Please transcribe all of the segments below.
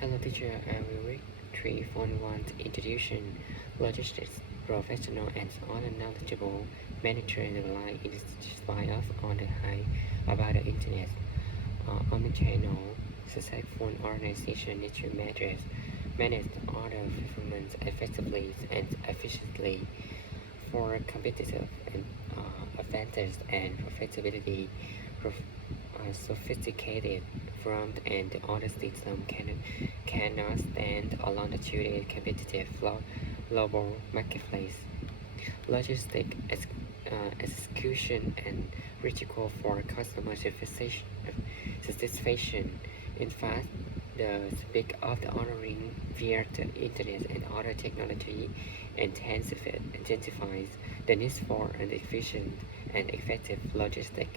Hello teacher, I will read 3.1 Introduction. Logistics professional and other knowledgeable managers rely inspire us on the high about the internet. Omnichannel successful organization need to manage order performance effectively and efficiently for competitive and advantage and profitability. Sophisticated front and order system cannot stand alone to the competitive global marketplace. Logistic execution and critical for customer satisfaction. In fact, the speed of the ordering via the internet and other technology intensifies the need for an efficient and effective logistic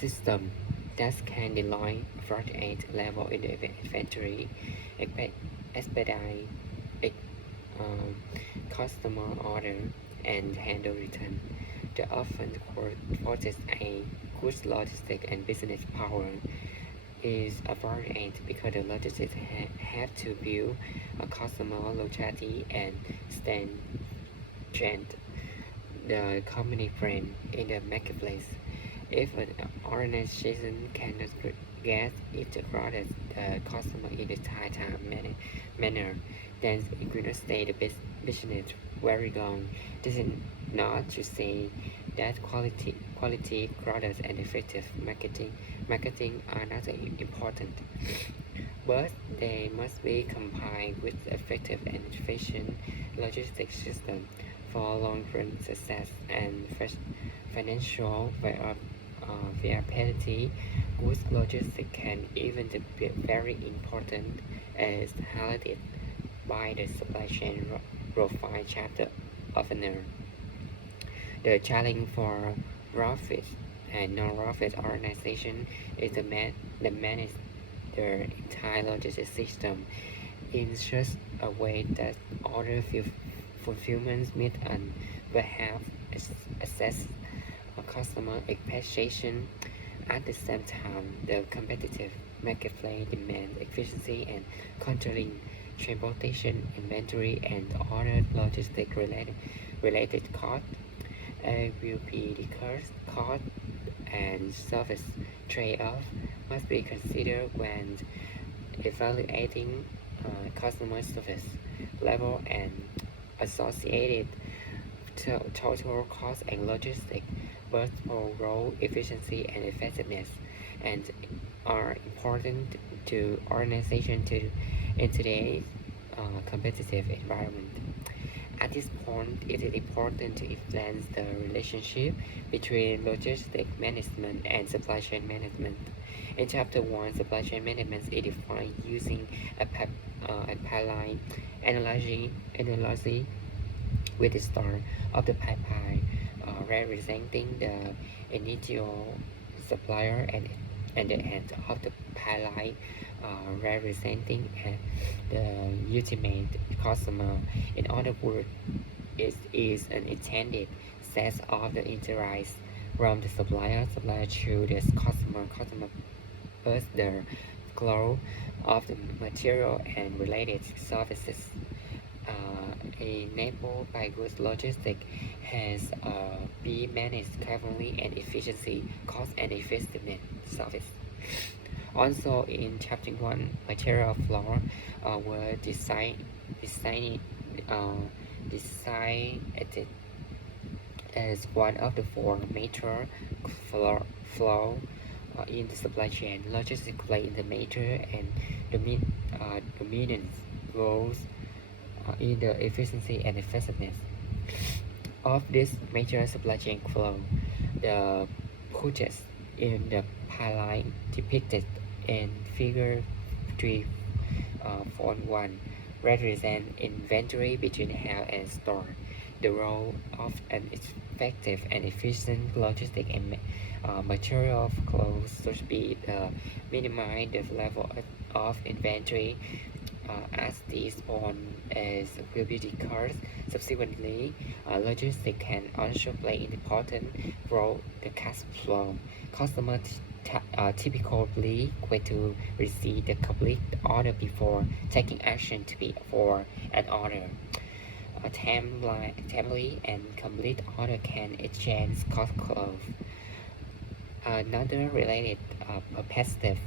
system that can deploy front-end level in the inventory, expedite um, customer order, and handle return. The often causes a good logistic and business power is important because the logistics have to build a customer loyalty and stand trend the company brand in the marketplace. If an organization cannot get its product the customer in a manner, then it will not stay the business very long. This is not to say that quality products and effective marketing are not important, but they must be combined with effective and efficient logistics system for long-term success and financial viability. Good logistics can even be very important, as highlighted by the supply chain profile chapter of an. The challenge for profit and non-profit organization is to manage their entire logistics system in such a way that order fulfillment meet and perhaps assess a customer expectation. At the same time, the competitive marketplace demands efficiency and controlling transportation, inventory, and other logistic related costs. Will be the cost and service trade-off must be considered when evaluating customer service level and associated total cost and logistics. Both role efficiency and effectiveness and are important to organization in today's competitive environment. At this point, it is important to influence the relationship between logistic management and supply chain management. In Chapter 1, supply chain management is defined using a pipeline analogy with the start of the pipeline representing the initial supplier and the end of the pipeline representing the ultimate customer. In other words, it is an intended set of the interest from the supplier to the customer plus the flow of the material and related services enabled by good logistics has be managed carefully and efficiency, cost and effectiveness service. Also in chapter 1, material flow were designed uh, designed as one of the four major flow in the supply chain. Logistics play in the major and dominant roles in the efficiency and effectiveness of this major supply chain flow. The purchase in the pipeline depicted in figure 3.1 represent inventory between hand and store. The role of an effective and efficient logistic and material flow should be minimize the level of inventory as this point is will be discussed subsequently. Logistics can also play an important role in the cash flow. Customer typically quick to receive the complete order before taking action to be for an order. A timely and complete order can exchange cost curve. Another related perspective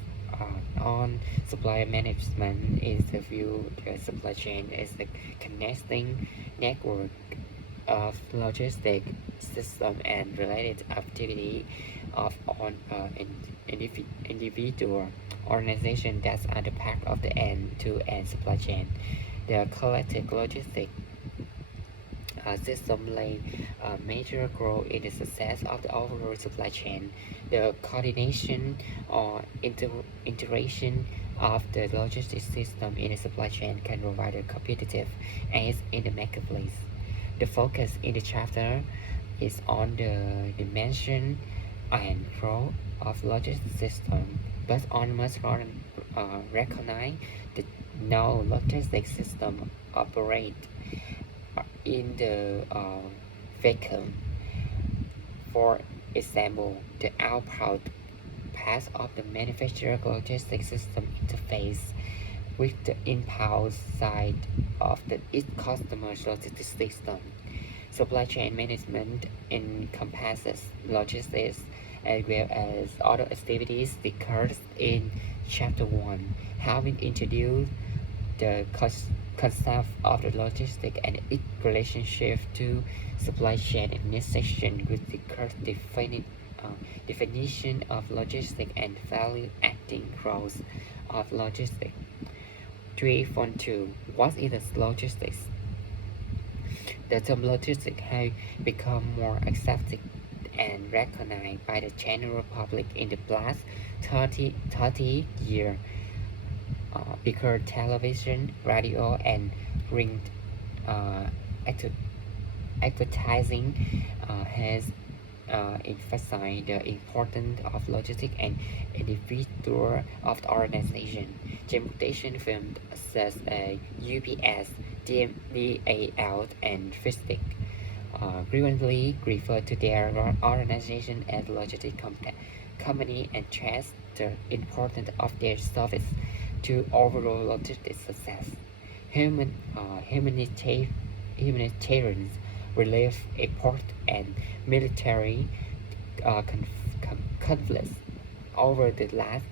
on supply management is the view the supply chain is the connecting network of logistic system and related activity of individual organization that are the part of the end-to-end supply chain. The collective logistic system play a major role in the success of the overall supply chain. The coordination or integration of the logistics system in the supply chain can provide a competitive edge in the marketplace. The focus in the chapter is on the dimension and role of logistics system, but on must recognize that no logistics system operate in the vacuum. For example, the outbound part of the manufacturer logistics system interface with the inbound side of its customer's logistics system. Supply chain management encompasses logistics as well as other activities discussed in Chapter 1, having introduced the concept of the logistic and its relationship to supply chain in this section with the current definition of logistic and value adding roles of logistic. 3.2 What is logistics? The term logistics has become more accepted and recognized by the general public in the past 30 years because television, radio, and print advertising has emphasized the importance of logistics and individual of the organization. Transportation firms such as UPS, DHL, and FedEx frequently refer to their organization as logistic company and stress the importance of their service to overall logistics success. Humanitarian relief efforts and military conflicts over the last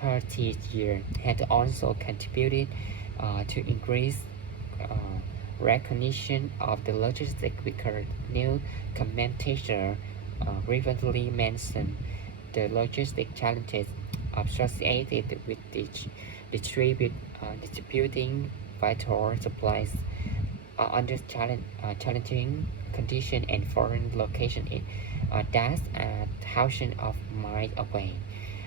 30 years had also contributed to increase recognition of the logistic because new commentators frequently mention the logistic challenges associated with distributing vital supplies under challenging conditions and foreign location that's a thousands of miles away.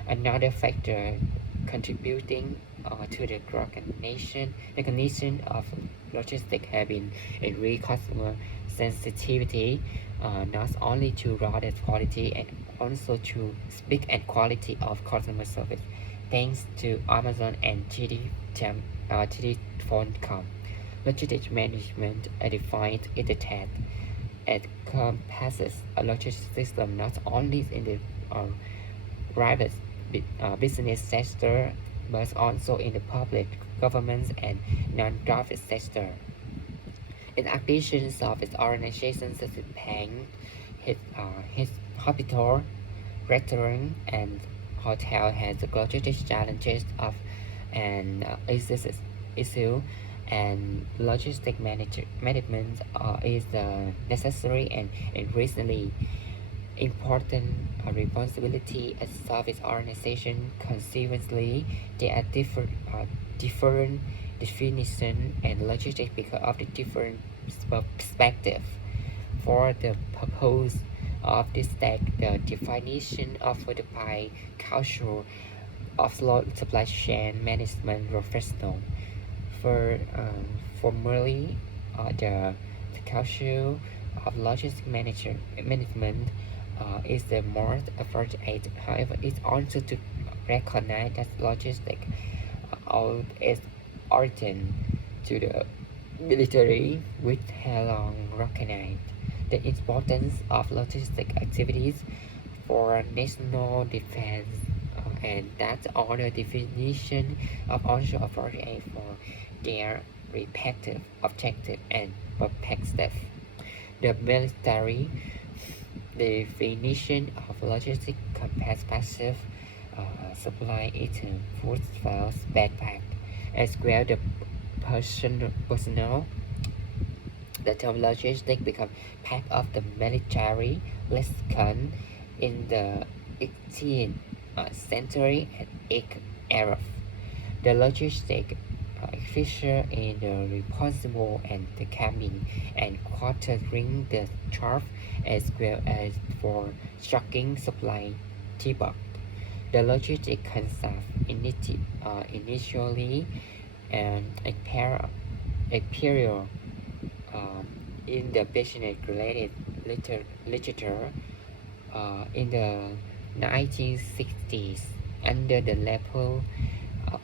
Another factor contributing to the recognition of logistics have been increased customer sensitivity, not only to raw quality and also to speed and quality of customer service. Thanks to Amazon and JD.com, logistics management defined internet encompasses a logistics system not only in the private business sector but also in the public, government, and non-profit sector. In addition, service organizations such as bank, his hospital, restaurant, and hotel has the logistics challenges of an issue, and logistic management is necessary and increasingly important responsibility as service organization. Consequently, there are different definition and logistics because of the different perspective. For the purpose of this text, the definition offered by culture of supply chain management professional. Formerly, the culture of logistics management is the most appropriate. However, it's also to recognize that logistics owed its origin to the military, which has long recognized the importance of logistic activities for national defense. and that's all the definition of onshore authority for their respective objective and perspective. The military definition of logistic perspective supply item, food files, backpack, as well the personnel. The term logistic became part of the military lexicon in the 18th century and era. The logistic officer is responsible and the cabin and quartering the staff as well as for stocking supply depot. The logistic concept initially a period in the business related literature in the 1960s under the level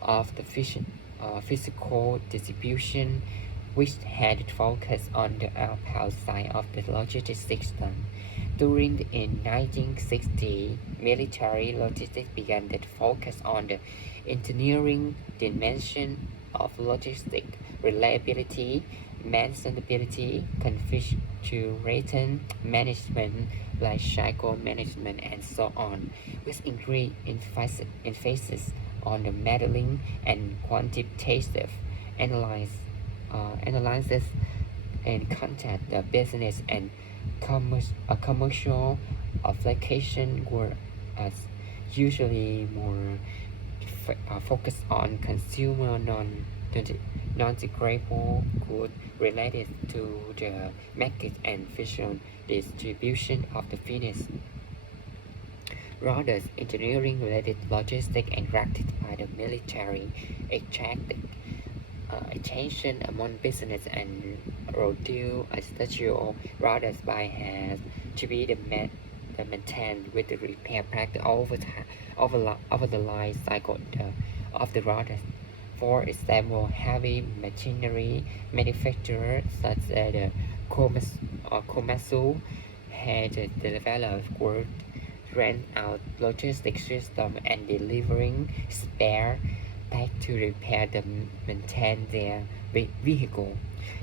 of the physical distribution, which had focused on the outbound side of the logistics system. During the 1960s, military logistics began to focus on the engineering dimension of logistics, reliability, maintainability, configuration management, life cycle management, and so on, with increased emphasis on the modeling and quantitative analysis and content. The business and commercial application were usually more focused on consumer non-degradable goods related to the market and visual distribution of the finished rather engineering related logistics enacted by the military attention among business and reduce a statue rather by has to be the maintained with the repair practice over the life cycle of the rotors. For example, heavy machinery manufacturers such as the Komatsu had developed world rent out logistics system and delivering spare back to repair and maintain their vehicle.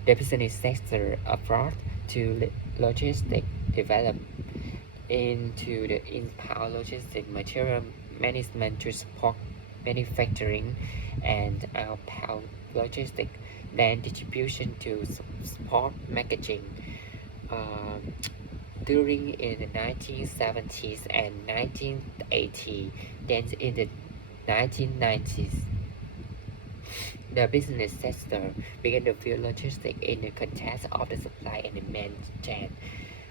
The business sector abroad to logistics developed into the in-house logistics material management to support manufacturing and outbound logistics, then distribution to support packaging. During in the 1970s and 1980s, then in the 1990s, the business sector began to view logistics in the context of the supply and demand chain.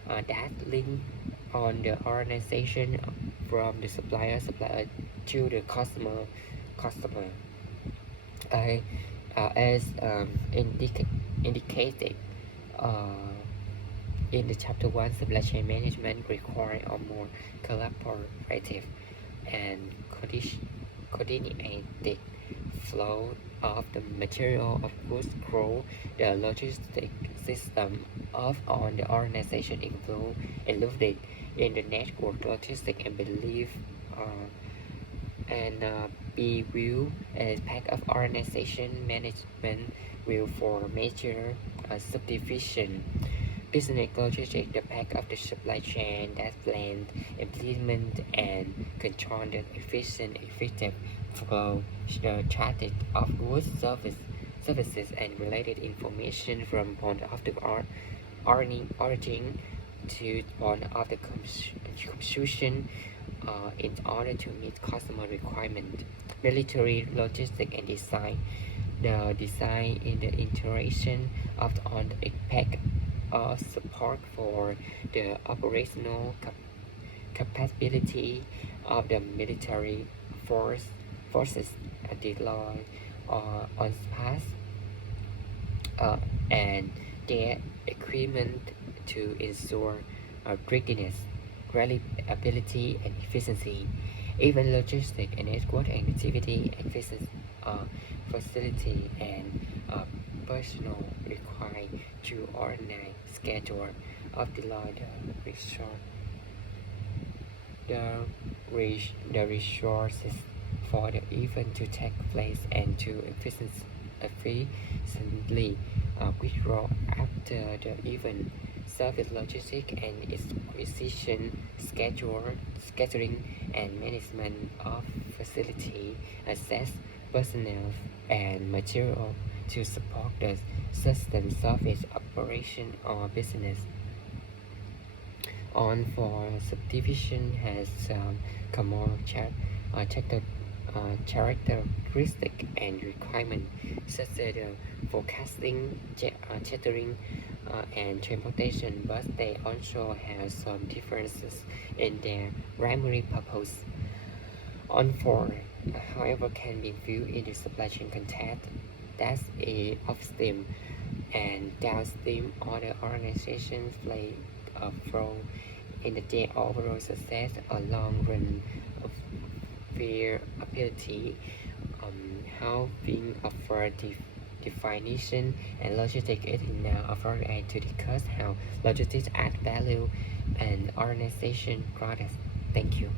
That link on the organization from the supplier to the customer. As indicated in the chapter 1, supply chain management requires a more collaborative and coordinated flow of the material of goods through the logistic system of on the organization included in the network logistics and believe and be viewed as part of organization management will for major subdivision. Business logistics, the part of the supply chain that plan, implement, and control the efficient, effective flow, the charting of goods, services, and related information from point of the origin to point of the consumption in order to meet customer requirement. Military logistics and design. The design in the integration of the on the pack support for the operational capability of the military forces deployed on space and their equipment to ensure readiness, reliability, and efficiency. Even logistic and network and activity efficiency, facility, and personnel required to organize schedule of the resort. The reach the resources for the event to take place and to efficiently withdraw after the event. Service logistics and acquisition, scheduling and management of facility, access, personnel, and material to support the system service operation or business. On for subdivision has common characteristic and requirement such as forecasting, chartering, and transportation, but they also have some differences in their primary purpose. On for, however, can be viewed in the supply chain context. That's a upstream and downstream other organizations play a role in the overall success or long run of viability. How being offered definition and logistics is now appropriate to discuss how logistics add value and organization products. Thank you.